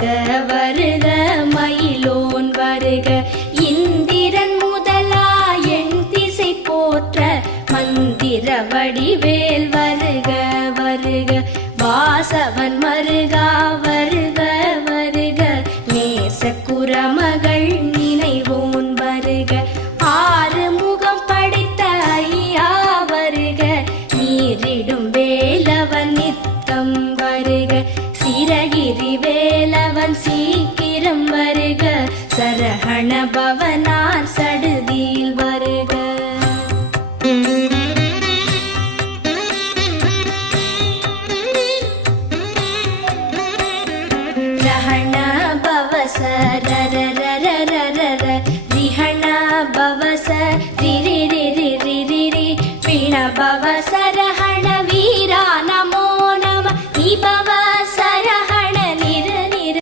வருக வருக மயிலோன் வருக இந்திரன் முதலா என் திசை போற்ற மந்திர வடிவேல் வருக வருக வாசவன் மருகா வருக வருக நேச குரமகள் நினைவோன் வருக ஆறு முகம் படைத்த ஐயா வருக நீரிடும் வேலவன் நித்தம் வருக சிரகிரி வேலவன் சீக்கிரம் வருக சரஹண பவனார் சடுதியில் வருக ரஹண பவச ரரரரரரர ரிஹண பவச ரிரிரிரிரிரி பிண பவ